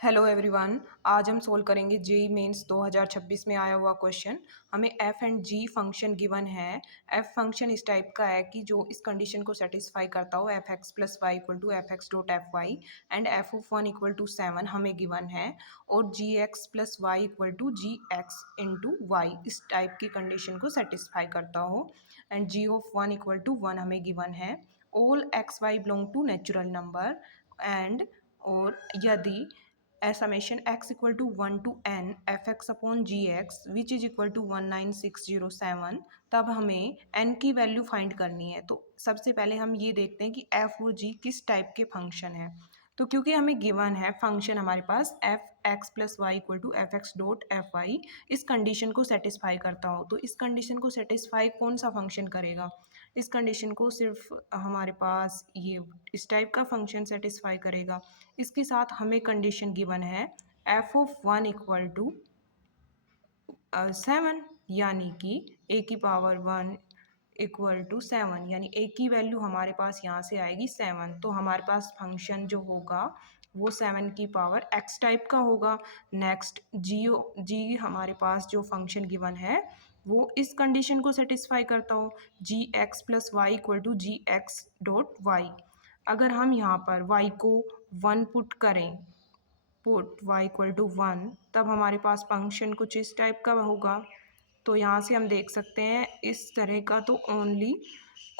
Hello everyone. आज हम solve करेंगे जेई मेंस 2026 में आया हुआ क्वेश्चन। हमें F and G function given है। एफ फंक्शन इस टाइप का है कि जो इस कंडीशन को सेटिस्फाई करता हो, F X plus Y equal to F X dot F Y and F of 1 equal to 7 हमें गिवन है, और G X plus Y equal to G X into Y इस टाइप की कंडीशन को satisfy करता हो, and G of 1 equal to 1 हमें given है। All X Y belong to natural number and और यदि summation x equal to 1 to n f x upon g x which is equal to 19607, तब हमें n की value find करनी है। तो सबसे पहले हम ये देखते हैं कि f और g किस टाइप के फंक्शन है। तो क्योंकि हमें गिवन है फंक्शन हमारे पास F X plus Y equal to F X dot F Y इस कंडीशन को सेटिस्फाई करता हो, तो इस कंडीशन को सेटिस्फाई कौन सा फंक्शन करेगा? इस कंडीशन को सिर्फ हमारे पास ये इस टाइप का फंक्शन सेटिस्फाई करेगा। इसके साथ हमें कंडीशन गिवन है एफ ऑफ 1 इक्वल टू 7, यानी कि ए की पावर 1 इक्वल टू 7, यानी ए की वैल्यू हमारे पास यहाँ से आएगी 7। तो हमारे पास फंक्शन जो होगा वो 7 की पावर x टाइप का होगा। नेक्स्ट जी हमारे पास जो फंक्शन गिवन है वो इस कंडीशन को सेटिस्फाई करता हो, G X plus Y equal to G X dot Y. अगर हम यहाँ पर y को 1 पुट करें, पुट y इक्वल टू 1, तब हमारे पास फंक्शन कुछ इस टाइप का होगा। तो यहाँ से हम देख सकते हैं इस तरह का तो ओनली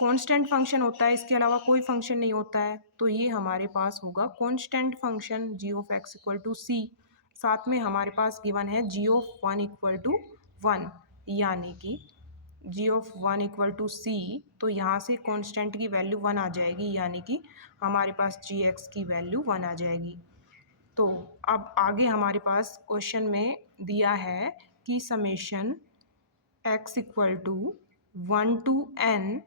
कांस्टेंट फंक्शन होता है, इसके अलावा कोई फंक्शन नहीं होता है। तो ये हमारे पास होगा constant function G of X equal to C. साथ में हमारे पास गिवन है जी ऑफ 1 इक्वल टू 1, यानी कि जी ऑफ 1 इक्वल टू सी। तो यहाँ से कांस्टेंट की वैल्यू 1 आ जाएगी, यानी कि हमारे पास जी एक्स की वैल्यू 1 आ जाएगी। तो अब आगे हमारे पास क्वेश्चन में दिया है कि summation x equal to 1 to n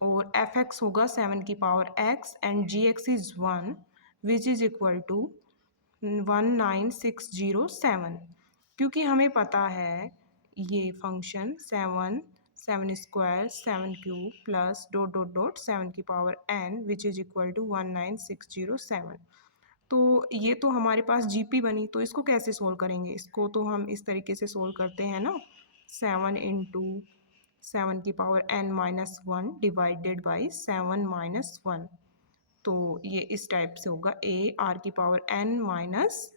और एफ एक्स होगा 7 की power x and g x is 1 which is equal to 19607। क्योंकि हमें पता है ये function 7 square 7 cube plus dot dot dot 7 की power n which is equal to 19607। तो ये तो हमारे पास जीपी बनी। तो इसको कैसे सोल्व करेंगे? इसको तो हम इस तरीके से सोल्व करते हैं ना, 7 इंटू 7 की power n minus 1 divided by 7 minus 1। तो ये इस टाइप से होगा ए आर की power n minus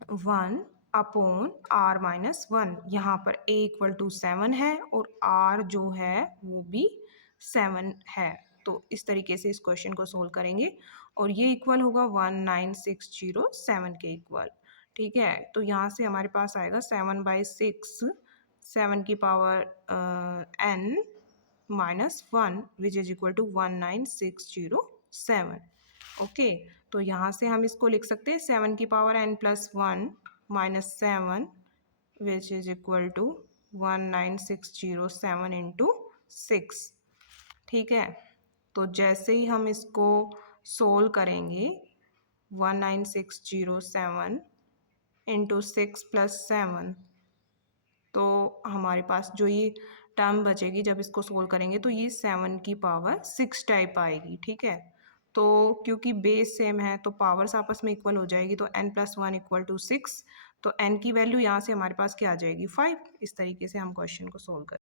1 upon r minus 1। यहाँ पर a इक्वल टू 7 है और r जो है वो भी 7 है। तो इस तरीके से इस क्वेश्चन को सोल्व करेंगे और ये इक्वल होगा 19607 के इक्वल। ठीक है, तो यहाँ से हमारे पास आएगा 7/6, 7 की power n minus 1 which is equal to 19607। Okay, तो यहाँ से हम इसको लिख सकते हैं 7 की power n plus 1 minus 7 which is equal to 19607 into 6। ठीक है, तो जैसे ही हम इसको सोल्व करेंगे 19607 इंटू 6 प्लस 7, तो हमारे पास जो ये टर्म बचेगी जब इसको सोल्व करेंगे तो ये 7 की पावर 6 टाइप आएगी। ठीक है, तो क्योंकि बेस सेम है तो पावर्स आपस में इक्वल हो जाएगी, तो n प्लस 1 इक्वल टू 6। तो n की वैल्यू यहाँ से हमारे पास क्या आ जाएगी? 5। इस तरीके से हम क्वेश्चन को सोल्व करें।